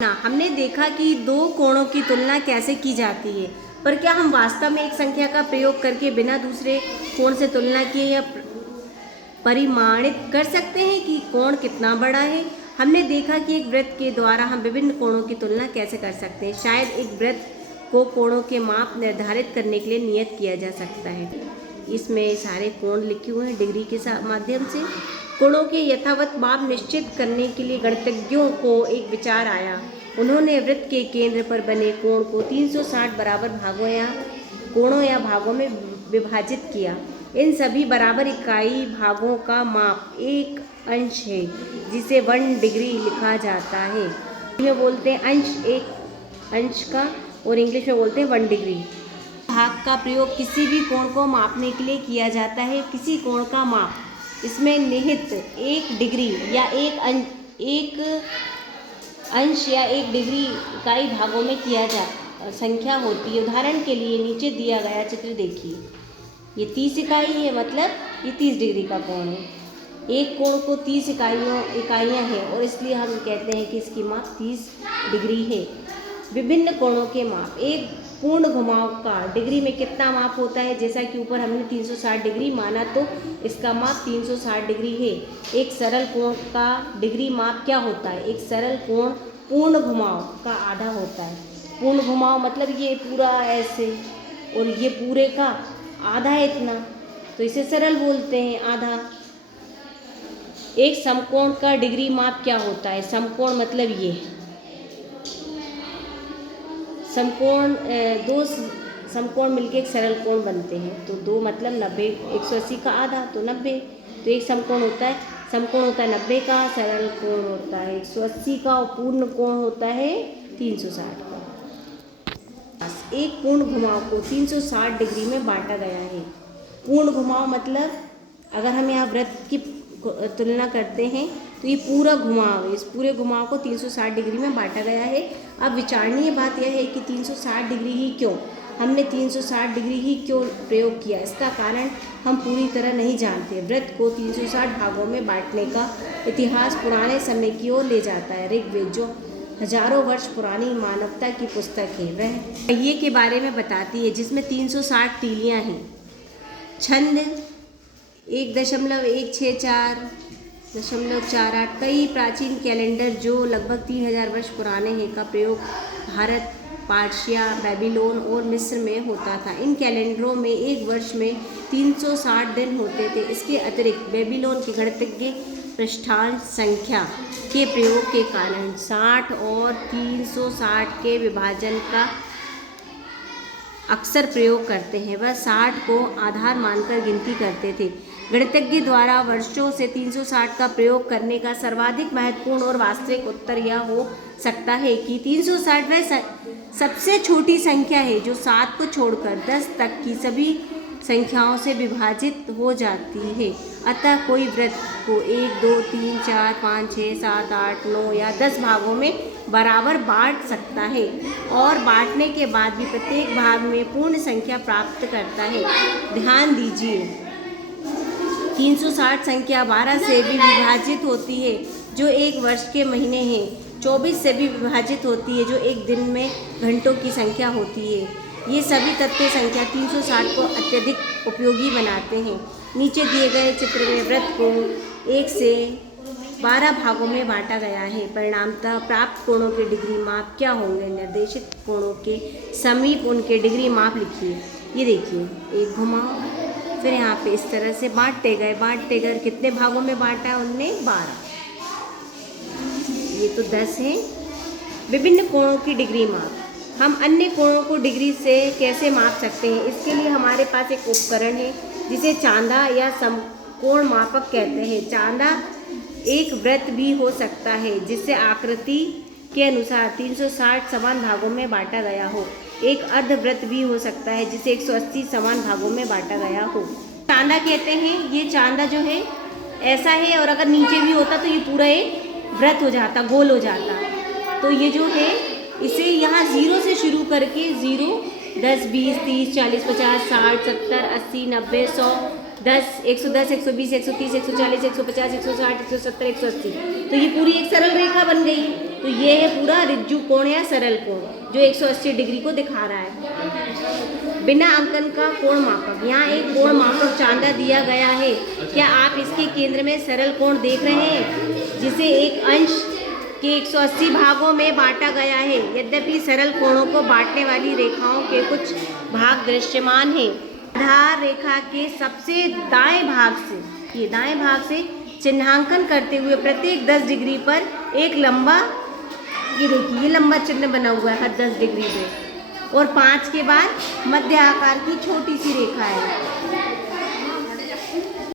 ना हमने देखा कि दो कोणों की तुलना कैसे की जाती है, पर क्या हम वास्तव में एक संख्या का प्रयोग करके बिना दूसरे कोण से तुलना किए या परिमाणित कर सकते हैं कि कोण कितना बड़ा है। हमने देखा कि एक वृत्त के द्वारा हम विभिन्न कोणों की तुलना कैसे कर सकते हैं। शायद एक वृत्त को कोणों के माप निर्धारित करने के लिए नियत किया जा सकता है। इसमें सारे कोण लिखे हुए हैं डिग्री के माध्यम से। कोणों के यथावत माप निश्चित करने के लिए गणितज्ञों को एक विचार आया। उन्होंने वृत्त के केंद्र पर बने कोण को 360 बराबर भागों या कोणों या भागों में विभाजित किया। इन सभी बराबर इकाई भागों का माप एक अंश है, जिसे 1 डिग्री लिखा जाता है। में बोलते हैं अंश, एक अंश का, और इंग्लिश में बोलते हैं 1 डिग्री। भाग का प्रयोग किसी भी कोण को मापने के लिए किया जाता है। किसी कोण का माप इसमें निहित 1 डिग्री या एक अंश या 1 डिग्री इकाई भागों में किया जा संख्या होती है। उदाहरण के लिए नीचे दिया गया चित्र देखिए। ये 30 इकाई है, मतलब ये 30 डिग्री का कोण है। एक कोण को 30 इकाइयाँ हैं और इसलिए हम कहते हैं कि इसकी माप 30 डिग्री है। विभिन्न कोणों के माप। एक पूर्ण घुमाव का डिग्री में कितना माप होता है? जैसा कि ऊपर हमने 360 डिग्री माना, तो इसका माप 360 डिग्री है। एक सरल कोण का डिग्री माप क्या होता है? एक सरल कोण पूर्ण घुमाव का आधा होता है। पूर्ण घुमाव मतलब ये पूरा ऐसे, और ये पूरे का आधा इतना, तो इसे सरल बोलते हैं, आधा। एक समकोण का डिग्री माप क्या होता है? समकोण मतलब ये समकोण, दो समकोण मिलके एक सरल कोण बनते हैं, तो 2 मतलब 90, 180 का आधा तो 90। तो एक समकोण होता है 90 का, सरल कोण होता है 180 का, और पूर्ण कोण होता है 360 का। एक पूर्ण घुमाव को 360 डिग्री में बांटा गया है। पूर्ण घुमाव मतलब अगर हम यहाँ वृत्त की तुलना करते हैं तो ये पूरा घुमाव है। इस पूरे घुमाव को 360 डिग्री में बांटा गया है। अब विचारणीय बात यह है कि 360 डिग्री ही क्यों? हमने 360 डिग्री ही क्यों प्रयोग किया? इसका कारण हम पूरी तरह नहीं जानते। वृत्त को 360 भागों में बांटने का इतिहास पुराने समय की ओर ले जाता है। ऋग्वेद, जो हजारों वर्ष पुरानी मानवता की पुस्तक है, वह पहिए के बारे में बताती है, जिसमें 360 तीलियाँ हैं। छंद 1.164.48। कई प्राचीन कैलेंडर जो लगभग 3000 वर्ष पुराने हैं का प्रयोग भारत, पार्शिया, बेबीलोन और मिस्र में होता था। इन कैलेंडरों में एक वर्ष में 360 दिन होते थे। इसके अतिरिक्त बेबीलोन के गणितज्ञ पृष्ठांश संख्या के प्रयोग के कारण 60 और 360 के विभाजन का अक्सर प्रयोग करते हैं। वह 60 को आधार मानकर गिनती करते थे। गणितज्ञ द्वारा वर्षों से 360 का प्रयोग करने का सर्वाधिक महत्वपूर्ण और वास्तविक उत्तर यह हो सकता है कि 360 वह सबसे छोटी संख्या है जो 7 को छोड़कर 10 तक की सभी संख्याओं से विभाजित हो जाती है। अतः कोई वृत्त को 1, 2, 3, 4, 5, 6, 7, 8, 9 या 10 भागों में बराबर बांट सकता है, और बांटने के बाद भी प्रत्येक भाग में पूर्ण संख्या प्राप्त करता है। ध्यान दीजिए, 360 संख्या 12 से भी विभाजित होती है, जो एक वर्ष के महीने हैं। 24 से भी विभाजित होती है, जो एक दिन में घंटों की संख्या होती है। ये सभी तथ्य संख्या 360 को अत्यधिक उपयोगी बनाते हैं। नीचे दिए गए चित्र में वृत्त को 1 से 12 भागों में बांटा गया है। परिणामतः प्राप्त कोणों के डिग्री माप क्या होंगे? निर्देशित कोणों के समीप उनके डिग्री माप लिखिए। ये देखिए, एक घुमाव, फिर यहाँ पे इस तरह से बांटते गए कितने भागों में बांटा है उनने? 12। ये तो 10 है। विभिन्न कोणों की डिग्री माप। हम अन्य कोणों को डिग्री से कैसे माप सकते हैं? इसके लिए हमारे पास एक उपकरण है जिसे चांदा या समकोण मापक कहते हैं। चांदा एक वृत्त भी हो सकता है जिसे आकृति के अनुसार 360 समान भागों में बांटा गया हो। एक अर्धवृत्त भी हो सकता है जिसे 180 समान भागों में बांटा गया हो। चांदा कहते हैं, ये चांदा जो है ऐसा है, और अगर नीचे भी होता तो ये पूरा एक वृत्त हो जाता, गोल हो जाता। तो ये जो है, इसे यहाँ 0 से शुरू करके 0, 10, 20, 30, 40, 50, 60, 70, 80, 90, 100, 10, 110, 120, 130, 140, 150, 160, 170, 180। तो ये पूरी एक सरल रेखा बन गई। तो ये है पूरा ऋजु कोण या सरल कोण जो 180 डिग्री को दिखा रहा है। बिना अंकन का कोण मापक, यहाँ एक कोण मापक चांदा दिया गया है। क्या आप इसके केंद्र में सरल कोण देख रहे हैं जिसे एक अंश के 180 भागों में बांटा गया है। यद्यपि सरल कोणों को बांटने वाली रेखाओं के कुछ भाग दृश्यमान हैं। आधार रेखा के सबसे दाएं भाग से चिन्हांकन करते हुए प्रत्येक 10 डिग्री पर एक लंबा, ये देखिए ये लंबा चिन्ह बना हुआ है हर 10 डिग्री पे, और 5 के बाद मध्य आकार की छोटी सी रेखा है।